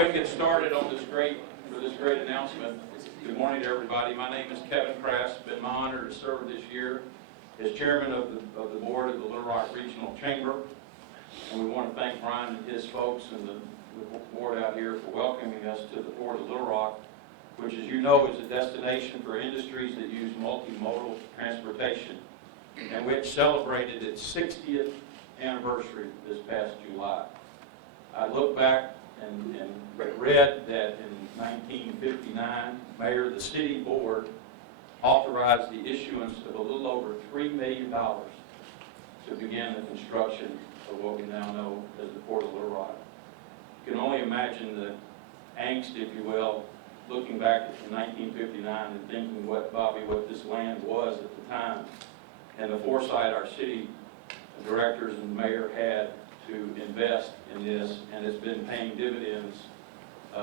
ahead and get started on this great announcement. Good morning to everybody. My name is Kevin Crass. It's been my honor to serve this year as chairman of the board of the Little Rock Regional Chamber. And we want to thank Brian and his folks and the board out here for welcoming us to the Port of Little Rock, which, as you know, is a destination for industries that use multimodal transportation, and which celebrated its 60th anniversary this past July. I look back and read that in 1959, Mayor of the City Board authorized the issuance of a little over $3 million to begin the construction of what we now know as the Port of Little Rock. You can only imagine the angst, if you will, looking back in 1959 and thinking what this land was at the time, and the foresight our city directors and mayor had to invest in this, and it's been paying dividends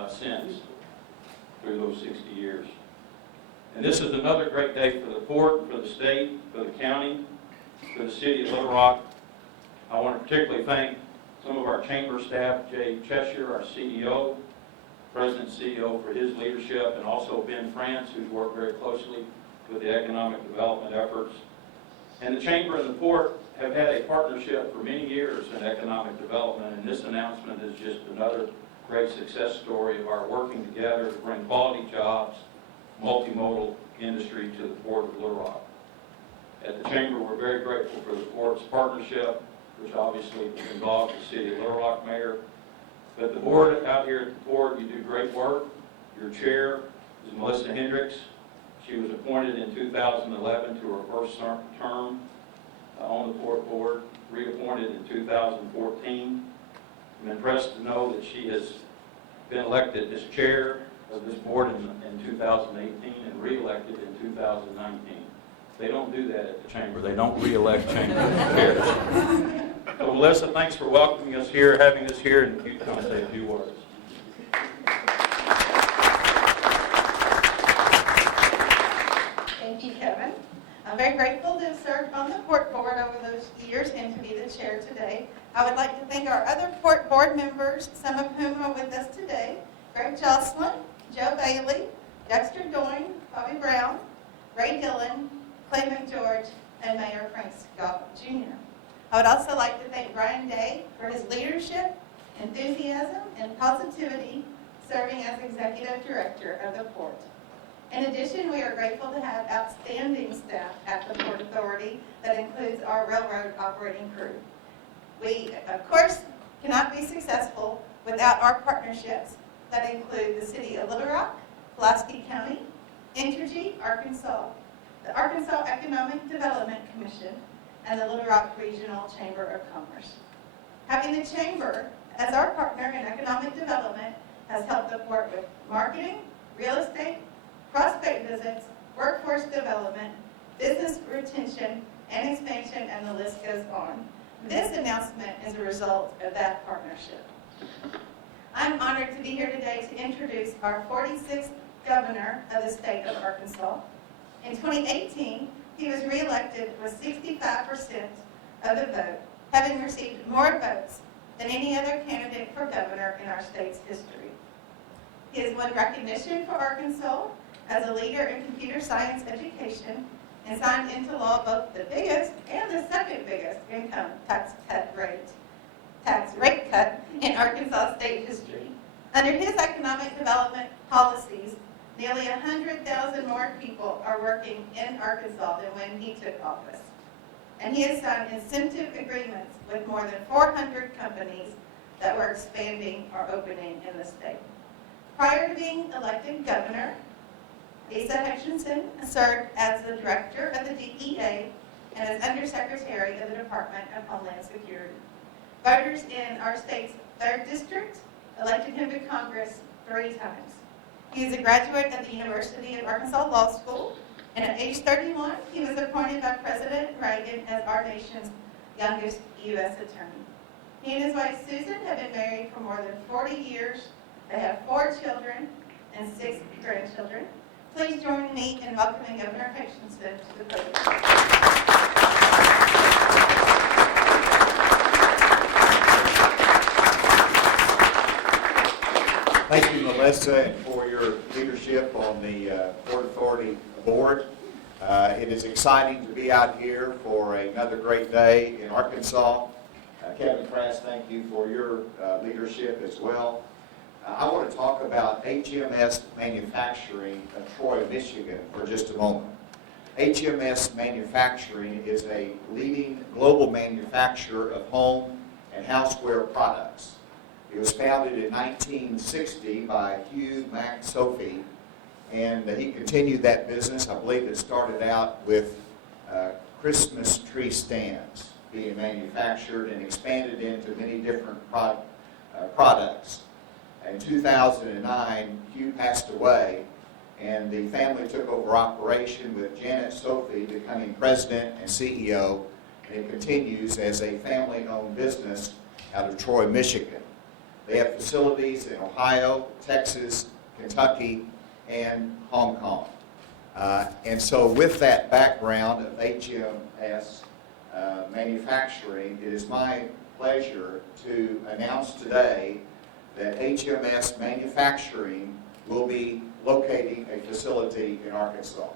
since, through those 60 years. And this is another great day for the port, for the state, for the county, for the city of Little Rock. I want to particularly thank some of our chamber staff, Jay Cheshire, our CEO, President CEO, for his leadership, and also Ben France, who's worked very closely with the economic development efforts. And the chamber and the port have had a partnership for many years in economic development, and this announcement is just another great success story of our working together to bring quality jobs, multimodal industry to the Port of Little Rock. At the chamber, we're very grateful for the port's partnership, which obviously involves the city of Little Rock mayor. But the board out here at the port, you do great work. Your chair is Melissa Hendricks. She was appointed in 2011 to her first term on the port board, reappointed in 2014. I'm impressed to know that she has been elected as chair of this board in 2018 and re-elected in 2019. They don't do that at the chamber. They don't re-elect chamber chairs. So Melissa, thanks for welcoming us here, having us here, and you come say a few words. Thank you, Kevin. I'm very grateful to have served on the port board over those years and to be the chair today. I would like to thank our other port board members, some of whom are with us today: Greg Jocelyn, Joe Bailey, Dexter Doyne, Bobby Brown, Ray Dillon, Clay McGeorge, and Mayor Frank Scott Jr. I would also like to thank Brian Day for his leadership, enthusiasm, and positivity serving as Executive Director of the Port. In addition, we are grateful to have outstanding staff at the Port Authority that includes our railroad operating crew. We, of course, cannot be successful without our partnerships that include the City of Little Rock, Pulaski County, Entergy, Arkansas, the Arkansas Economic Development Commission, and the Little Rock Regional Chamber of Commerce. Having the Chamber as our partner in economic development has helped the port with marketing, real estate, prospect visits, workforce development, business retention, and expansion, and the list goes on. This announcement is a result of that partnership. I'm honored to be here today to introduce our 46th governor of the state of Arkansas. In 2018, he was reelected with 65% of the vote, having received more votes than any other candidate for governor in our state's history. He has won recognition for Arkansas as a leader in computer science education and signed into law both the biggest and the second biggest income tax rate cut in Arkansas state history. Under his economic development policies, nearly 100,000 more people are working in Arkansas than when he took office. And he has signed incentive agreements with more than 400 companies that were expanding or opening in the state. Prior to being elected governor, Asa Hutchinson served as the director of the DEA and as undersecretary of the Department of Homeland Security. Voters in our state's 3rd district elected him to Congress 3 times. He is a graduate of the University of Arkansas Law School, and at age 31, he was appointed by President Reagan as our nation's youngest U.S. attorney. He and his wife Susan have been married for more than 40 years. They have 4 children and 6 grandchildren. Please join me in welcoming Governor Hutchinson to the podium. Thank you, Melissa, and for your leadership on the Port Authority Board. It is exciting to be out here for another great day in Arkansas. Kevin Crass, thank you for your leadership as well. I want to talk about HMS Manufacturing of Troy, Michigan for just a moment. HMS Manufacturing is a leading global manufacturer of home and houseware products. It was founded in 1960 by Hugh Mac Sophie, and he continued that business. I believe it started out with Christmas tree stands being manufactured and expanded into many different products. In 2009, Hugh passed away, and the family took over operation with Janet Sophie becoming president and CEO, and it continues as a family-owned business out of Troy, Michigan. They have facilities in Ohio, Texas, Kentucky, and Hong Kong. And so with that background of HMS Manufacturing, it is my pleasure to announce today that HMS Manufacturing will be locating a facility in Arkansas.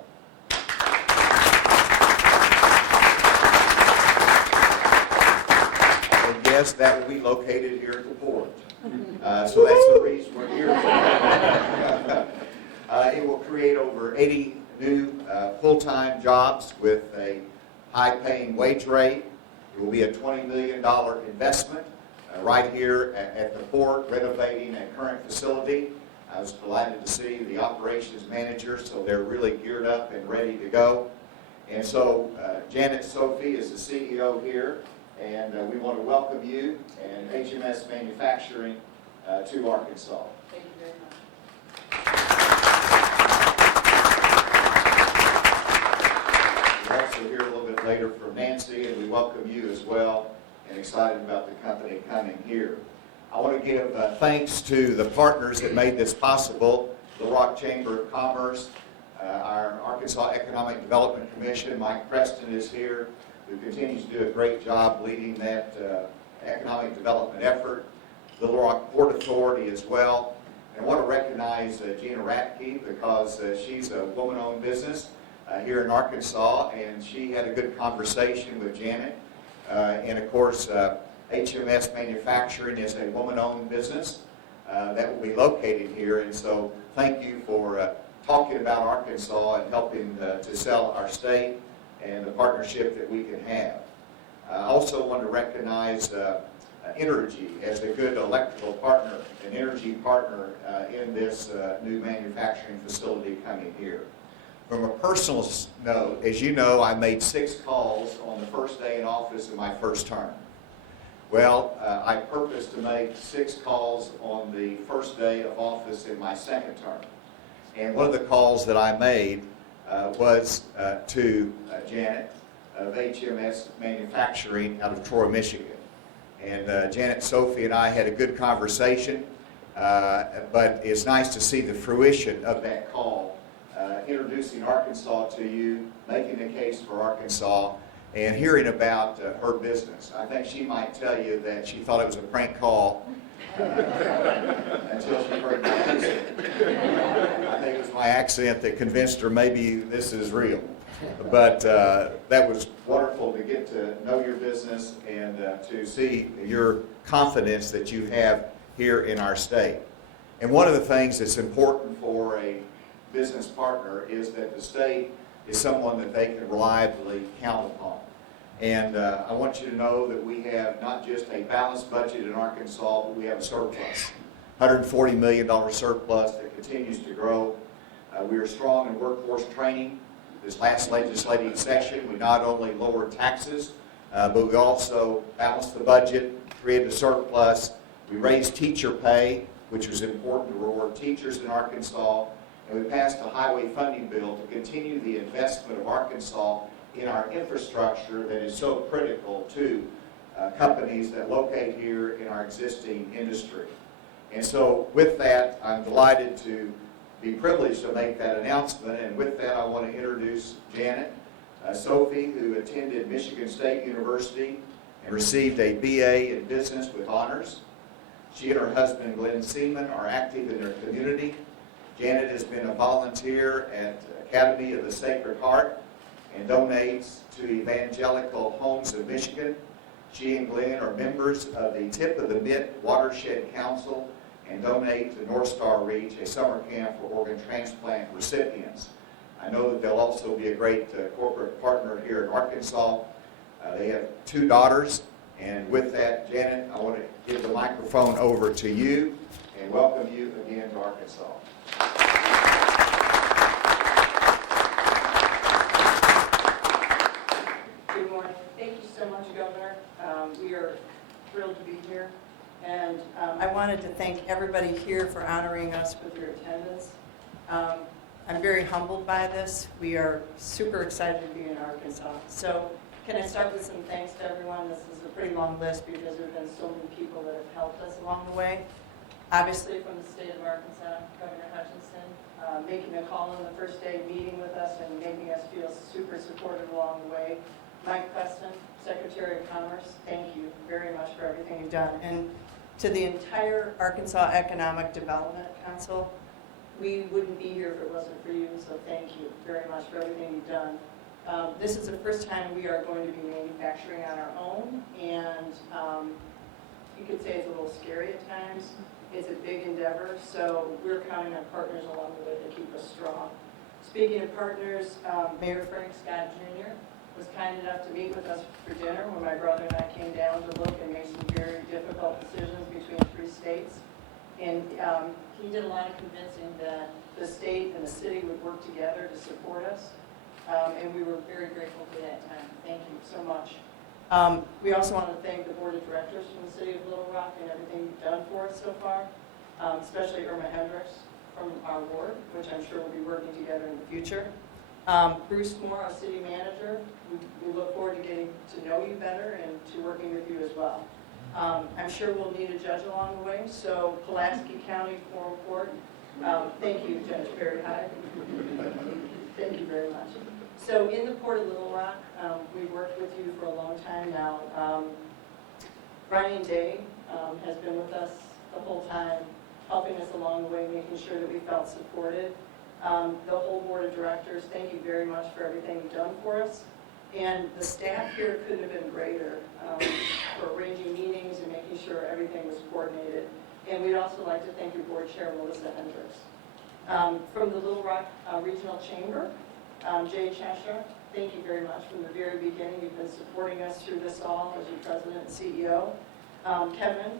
And yes, that will be located here at the port. So that's the reason we're here. It will create over 80 new full-time jobs with a high-paying wage rate. It will be a $20 million investment right here at the port, renovating a current facility. I was delighted to see the operations manager, so they're really geared up and ready to go. And so Janet Sophie is the CEO here, and we want to welcome you and HMS Manufacturing to Arkansas. Thank you very much. We'll also hear a little bit later from Nancy, and we welcome you as well, and excited about the company coming here. I want to give thanks to the partners that made this possible, the Rock Chamber of Commerce, our Arkansas Economic Development Commission. Mike Preston is here, who continues to do a great job leading that economic development effort. The Little Rock Port Authority as well. And I want to recognize Gina Ratke because she's a woman-owned business here in Arkansas, and she had a good conversation with Janet. And of course, HMS Manufacturing is a woman-owned business that will be located here. And so thank you for talking about Arkansas and helping to sell our state and the partnership that we can have. I also want to recognize Energy as a good electrical partner, an energy partner in this new manufacturing facility coming here. From a personal note, as you know, I made 6 calls on the first day in office in my first term. Well, I purpose to make 6 calls on the first day of office in my second term. And one of the calls that I made was to Janet of HMS Manufacturing out of Troy, Michigan. And Janet Sophie and I had a good conversation, but it's nice to see the fruition of that call, introducing Arkansas to you, making the case for Arkansas, and hearing about her business. I think she might tell you that she thought it was a prank call until she heard my accent. I think it was my accent that convinced her maybe this is real. But that was wonderful to get to know your business and to see your confidence that you have here in our state. And one of the things that's important for a business partner is that the state is someone that they can reliably count upon. And I want you to know that we have not just a balanced budget in Arkansas, but we have a surplus, $140 million surplus that continues to grow. We are strong in workforce training. This last legislative session, we not only lowered taxes, but we also balanced the budget, created a surplus. We raised teacher pay, which was important to reward teachers in Arkansas. And we passed a highway funding bill to continue the investment of Arkansas in our infrastructure that is so critical to companies that locate here in our existing industry. And so with that, I'm delighted to be privileged to make that announcement. And with that, I want to introduce Janet Sophie, who attended Michigan State University and received a BA in Business with honors. She and her husband, Glenn Seaman, are active in their community. Janet has been a volunteer at Academy of the Sacred Heart and donates to Evangelical Homes of Michigan. She and Glenn are members of the Tip of the Mitt Watershed Council and donate to North Star Reach, a summer camp for organ transplant recipients. I know that they'll also be a great corporate partner here in Arkansas. They have 2 daughters, and with that, Janet, I want to give the microphone over to you and welcome you again to Arkansas. Good morning. Thank you so much, Governor. We are thrilled to be here. And I wanted to thank everybody here for honoring us with your attendance. I'm very humbled by this. We are super excited to be in Arkansas. So can I start with some thanks to everyone? This is a pretty long list because there have been so many people that have helped us along the way. Obviously from the state of Arkansas, Governor Hutchinson, making a call on the first day, meeting with us and making us feel super supported along the way. Mike Preston, Secretary of Commerce, thank you very much for everything you've done. And to the entire Arkansas Economic Development Council, we wouldn't be here if it wasn't for you, so thank you very much for everything you've done. This is the first time we are going to be manufacturing on our own, and you could say it's a little scary at times. It's a big endeavor, so we're counting on partners along the way to keep us strong. Speaking of partners, Mayor Frank Scott Jr. was kind enough to meet with us for dinner when my brother and I came down to look and make some very difficult decisions between 3 states. And he did a lot of convincing that the state and the city would work together to support us. And we were very grateful for that time. Thank you so much. We also want to thank the board of directors from the city of Little Rock and everything you've done for us so far, especially Irma Hendricks from our ward, which I'm sure we'll be working together in the future. Bruce Moore, our city manager, we look forward to getting to know you better and to working with you as well. I'm sure we'll need a judge along the way, so Pulaski County Forum Court, thank you, Judge Barry Hyde. Thank you very much. So in the Port of Little Rock, we've worked with you for a long time now. Brian Day has been with us the whole time, helping us along the way, making sure that we felt supported. The whole board of directors, thank you very much for everything you've done for us. And the staff here couldn't have been greater for arranging meetings and making sure everything was coordinated. And we'd also like to thank your board chair, Melissa Hendricks. From the Little Rock Regional Chamber, Jay Cheshire, thank you very much. From the very beginning, you've been supporting us through this all as your president and CEO. Kevin,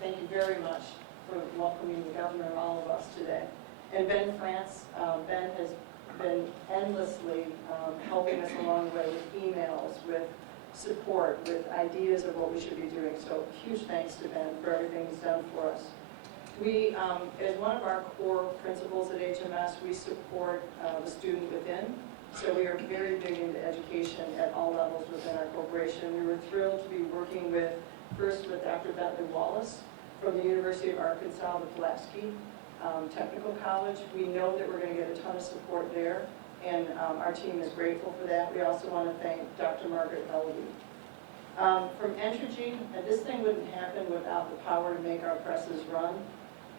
thank you very much for welcoming the governor and all of us today. And Ben France, Ben has been endlessly helping us along the way with emails, with support, with ideas of what we should be doing. So huge thanks to Ben for everything he's done for us. We, as one of our core principles at HMS, we support the student within. So we are very big into education at all levels within our corporation. We were thrilled to be working with, first with Dr. Bentley Wallace from the University of Arkansas, the Pulaski Technical College. We know that we're going to get a ton of support there, and our team is grateful for that. We also want to thank Dr. Margaret Ellaby. From Entergy, this thing wouldn't happen without the power to make our presses run.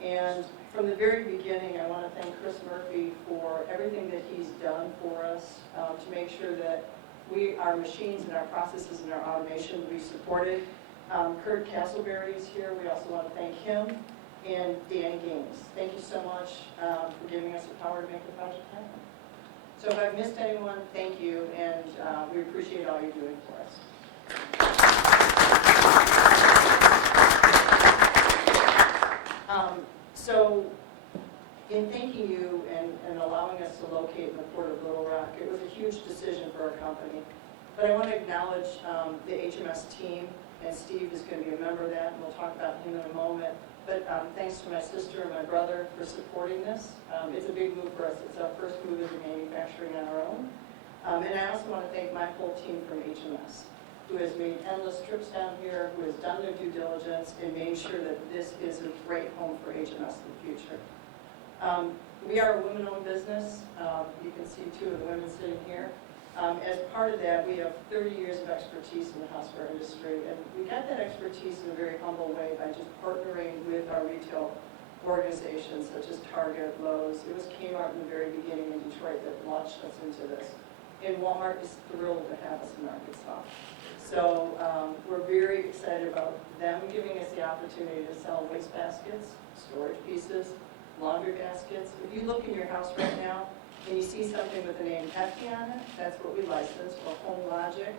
And from the very beginning, I want to thank Chris Murphy for everything that he's done for us to make sure that our machines and our processes and our automation will be supported. Kurt Castleberry is here. We also want to thank him. And Danny Gaines. Thank you so much for giving us the power to make the project happen. So if I've missed anyone, thank you, and we appreciate all you're doing for us. So in thanking you and allowing us to locate in the Port of Little Rock, it was a huge decision for our company. But I want to acknowledge the HMS team, and Steve is going to be a member of that, and we'll talk about him in a moment. But thanks to my sister and my brother for supporting this. It's a big move for us. It's our first move into manufacturing on our own. And I also want to thank my whole team from HMS, who has made endless trips down here, who has done their due diligence, and made sure that this is a great home for HMS in the future. We are a women-owned business. You can see 2 of the women sitting here. As part of that, we have 30 years of expertise in the houseware industry, and we got that expertise in a very humble way by just partnering with retail organizations such as Target, Lowe's. It was Kmart in the very beginning in Detroit that launched us into this. And Walmart is thrilled to have us in Arkansas. So we're very excited about them giving us the opportunity to sell waste baskets, storage pieces, laundry baskets. If you look in your house right now and you see something with the name Effie on it, that's what we license, or Home Logic.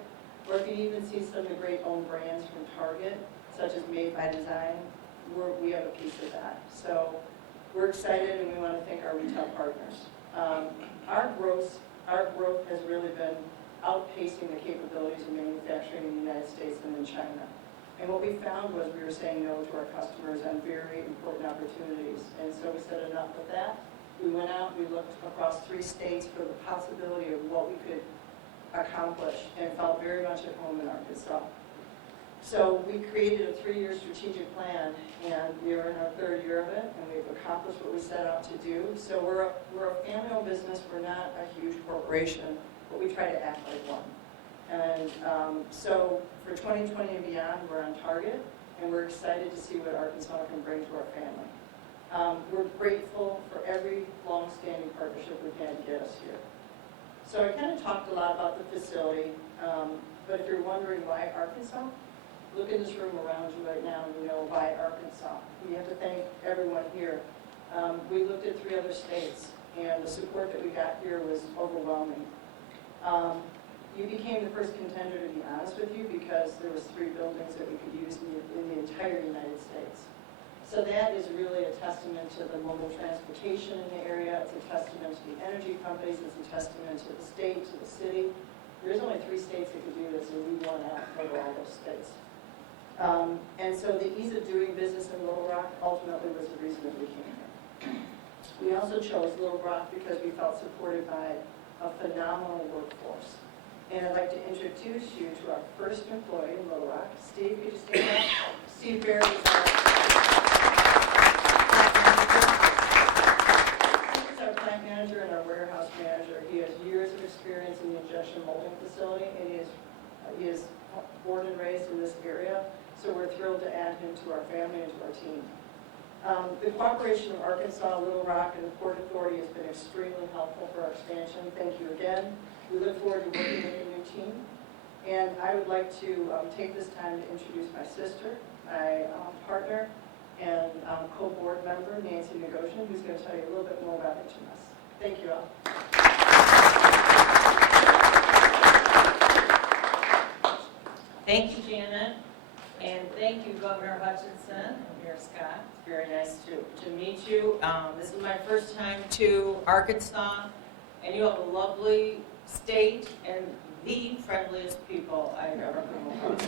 Or if you even see some of the great own brands from Target, such as Made by Design, we have a piece of that. So we're excited, and we want to thank our retail partners. Our growth has really been outpacing the capabilities of manufacturing in the United States and in China. And what we found was we were saying no to our customers on very important opportunities. And so we said enough with that. We went out, we looked across 3 states for the possibility of what we could accomplish, and felt very much at home in Arkansas. So we created a 3-year strategic plan, and we are in our 3rd year of it, and we've accomplished what we set out to do. So we're a family-owned business. We're not a huge corporation, but we try to act like one. And so for 2020 and beyond, we're on target, and we're excited to see what Arkansas can bring to our family. We're grateful for every long-standing partnership we've had to get us here. So I kind of talked a lot about the facility, but if you're wondering why Arkansas, look in this room around you right now and you know why Arkansas. We have to thank everyone here. We looked at 3 other states, and the support that we got here was overwhelming. You became the first contender, to be honest with you, because there was 3 buildings that we could use in the entire United States. So that is really a testament to the mobile transportation in the area. It's a testament to the energy companies. It's a testament to the state, to the city. There's only 3 states that could do this, and we won out over all those states. And so the ease of doing business in Little Rock ultimately was the reason that we came here. We also chose Little Rock because we felt supported by a phenomenal workforce. And I'd like to introduce you to our first employee in Little Rock. Steve, could you stand up? Steve Barry is our plant manager and our warehouse manager. He has years of experience in the injection molding facility, and he is born and raised in this area. So we're thrilled to add him to our family and to our team. The cooperation of Arkansas, Little Rock, and the Port Authority has been extremely helpful for our expansion. Thank you again. We look forward to working with the new team. And I would like to take this time to introduce my sister, my partner, and co-board member, Nancy Negosian, who's going to tell you a little bit more about HMS. Thank you all. Thank you, Janet, and thank you, Governor Hutchinson and Mayor Scott. It's very nice to meet you. This is my first time to Arkansas, and you have a lovely state and the friendliest people I've ever come across.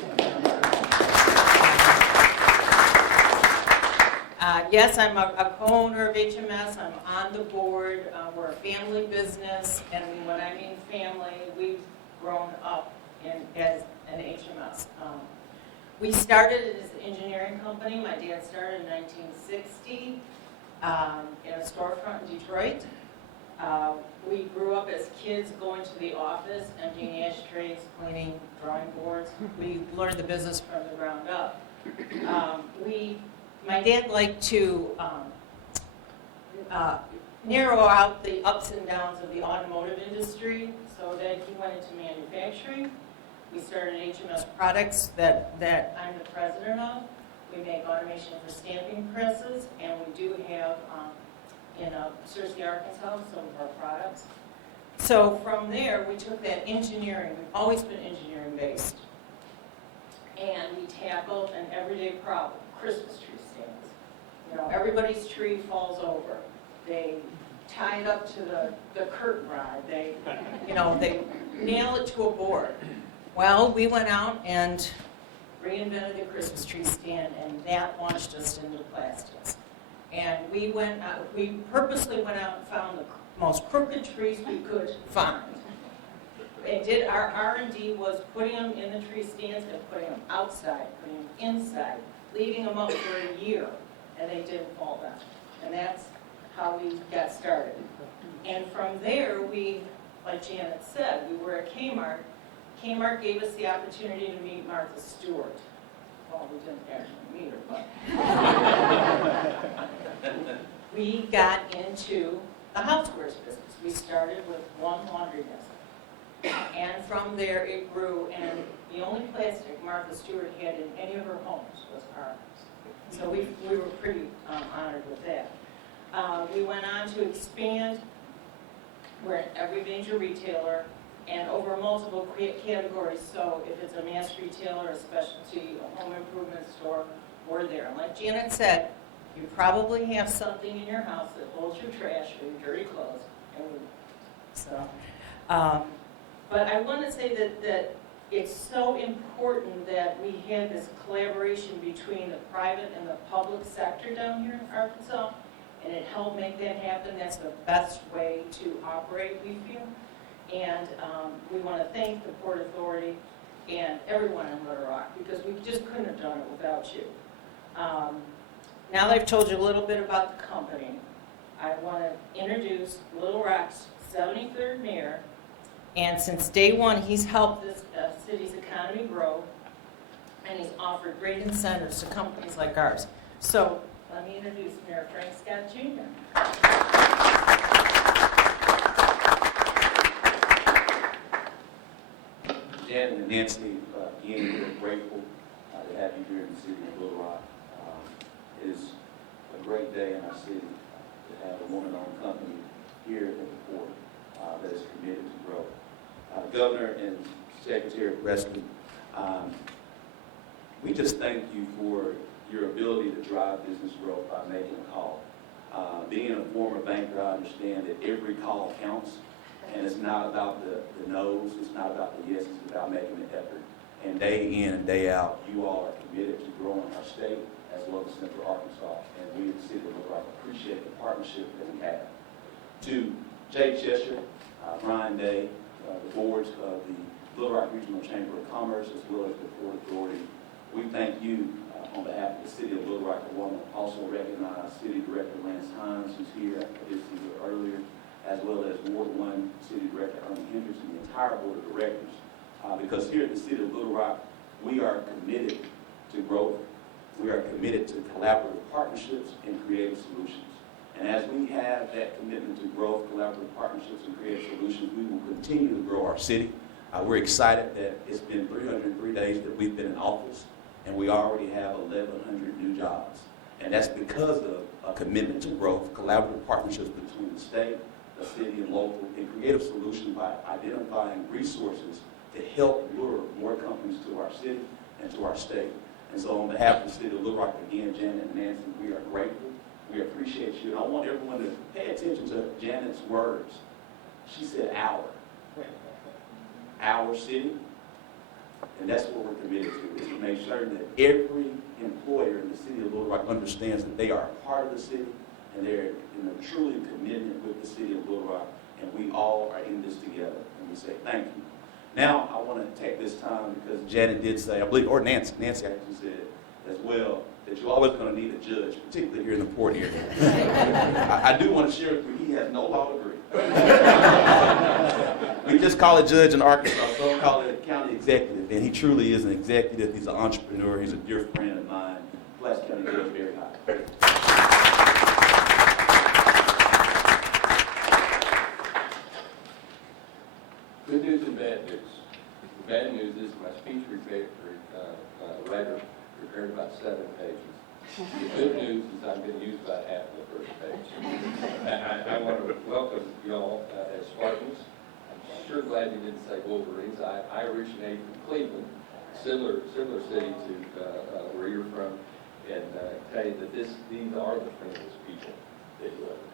Yes, I'm a co-owner of HMS. I'm on the board. We're a family business, and when I mean family, we've grown up as an HMS. We started as an engineering company. My dad started in 1960 in a storefront in Detroit. We grew up as kids going to the office, emptying ashtrays, cleaning drawing boards. We learned the business from the ground up. My dad liked to narrow out the ups and downs of the automotive industry, so that he went into manufacturing. We started HMS Products that I'm the president of. We make automation for stamping presses, and we do have in Searcy, Arkansas, some of our products. So from there, we took that engineering. We've always been engineering based, and we tackled an everyday problem: Christmas tree stands. You know, everybody's tree falls over. They tie it up to the curtain rod. They nail it to a board. Well, we went out and reinvented the Christmas tree stand, and that launched us into plastics. And we purposely went out and found the most crooked trees we could find. And did our R&D was putting them in the tree stands and putting them outside, putting them inside, leaving them up for a year, and they didn't fall down. And that's how we got started. And from there, like Janet said, we were at Kmart. Kmart gave us the opportunity to meet Martha Stewart. Well, we didn't actually meet her, we got into the housewares business. We started with one laundry desk. And from there it grew, and the only plastic Martha Stewart had in any of her homes was ours. So we were pretty honored with that. We went on to expand. We're in every major retailer and over multiple categories. So if it's a mass retailer, a specialty, a home improvement store, we're there. And like Janet said, you probably have something in your house that holds your trash or your dirty clothes. And but I want to say that it's so important that we have this collaboration between the private and the public sector down here in Arkansas, and it helped make that happen. That's the best way to operate, we feel. And we want to thank the Port Authority and everyone in Little Rock, because we just couldn't have done it without you. Now that I've told you a little bit about the company, I want to introduce Little Rock's 73rd mayor. And since day one, he's helped this city's economy grow, and he's offered great incentives to companies like ours. So let me introduce Mayor Frank Scott Jr. Janet and Nancy, again, we're grateful to have you here in the city of Little Rock. It is a great day in our city to have a woman-owned company here at the port that is committed to growth. Governor and Secretary Preston, we just thank you for your ability to drive business growth by making a call. Being a former banker, I understand that every call counts, and it's not about the no's, it's not about the yes, it's about making an effort. And day in and day out, you all are committed to growing our state as well as Central Arkansas, and we at the City of Little Rock appreciate the partnership that we have. To Jay Cheshire, Brian Day, the boards of the Little Rock Regional Chamber of Commerce as well as the Port Authority, we thank you on behalf of the City of Little Rock. I want to also recognize City Director Lance Hines, who's here, I did see you earlier, as well as Ward 1 City Director Ernie Henderson, the entire Board of Directors, because here at the City of Little Rock, we are committed to growth. We are committed to collaborative partnerships and creative solutions. And as we have that commitment to growth, collaborative partnerships, and creative solutions, we will continue to grow our city. We're excited that it's been 303 days that we've been in office, and we already have 1,100 new jobs. And that's because of a commitment to growth, collaborative partnerships between the state, the city, and local, and creative solutions by identifying resources to help lure more companies to our city and to our state. And so on behalf of the City of Little Rock, again, Janet and Nancy, we are grateful. We appreciate you. And I want everyone to pay attention to Janet's words. She said our city. And that's what we're committed to, is to make sure that every employer in the City of Little Rock understands that they are a part of the city and they're in a truly commitment with the City of Little Rock. And we all are in this together. And we say thank you. Now, I want to take this time because Janet did say, I believe, or Nancy actually said as well, that you're always going to need a judge, particularly here in the port area. I do want to share with you, he has no law degree. We just call it judge in Arkansas, some call it a county executive, and he truly is an executive. He's an entrepreneur. He's a dear friend of mine. Pulaski County Judge very high. Good news and bad news. The bad news is my speech writer prepared about 7 pages. The good news is I'm going to use about half of the first page. I want to welcome you all as Spartans. I'm sure glad you didn't say Wolverines. I originate from Cleveland, similar city to where you're from, and tell you that these are the friendliest people that you ever.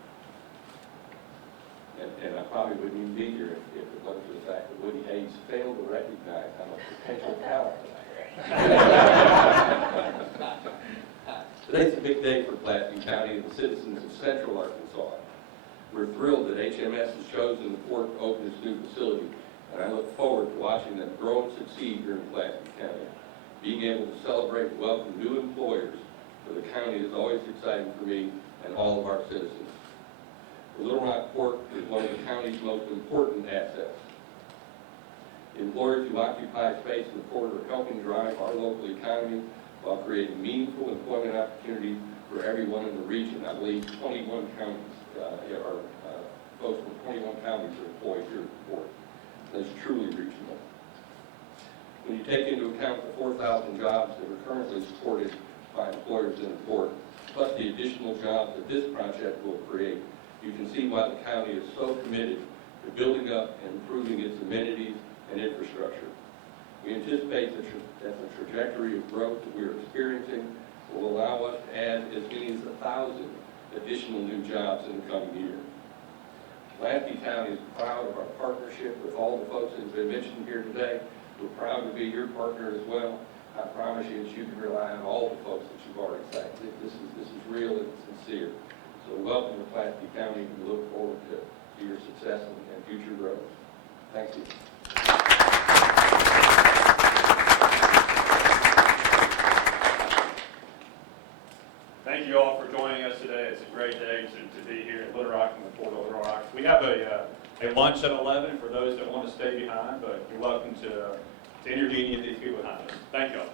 And I probably wouldn't even be here if it wasn't for the fact that Woody Hayes failed to recognize how much potential talent I have. Today's a big day for Pulaski County and the citizens of Central Arkansas. We're thrilled that HMS has chosen the port to open its new facility, and I look forward to watching them grow and succeed here in Pulaski County. Being able to celebrate and welcome new employers for the county is always exciting for me and all of our citizens. The Little Rock Port is one of the county's most important assets. Employers who occupy space in the port are helping drive our local economy while creating meaningful employment opportunities for everyone in the region. I believe 21 counties, folks from 21 counties are employed here at the port. That's truly regional. When you take into account the 4,000 jobs that are currently supported by employers in the port, plus the additional jobs that this project will create, you can see why the county is so committed to building up and improving its amenities and infrastructure. We anticipate that the trajectory of growth that we are experiencing will allow us to add as many as 1,000 additional new jobs in the coming year. Lasky County is proud of our partnership with all the folks that have been mentioned here today. We're proud to be your partner as well. I promise you that you can rely on all the folks that you've already thanked. This is real and sincere. So welcome to Lasky County, and we look forward to your success and future growth. Thank you. Thank you all for joining us today. It's a great day to be here at Little Rock and the Port of Little Rock. We have a lunch at 11 for those that want to stay behind, but you're welcome to intervene with these people behind us. Thank you all.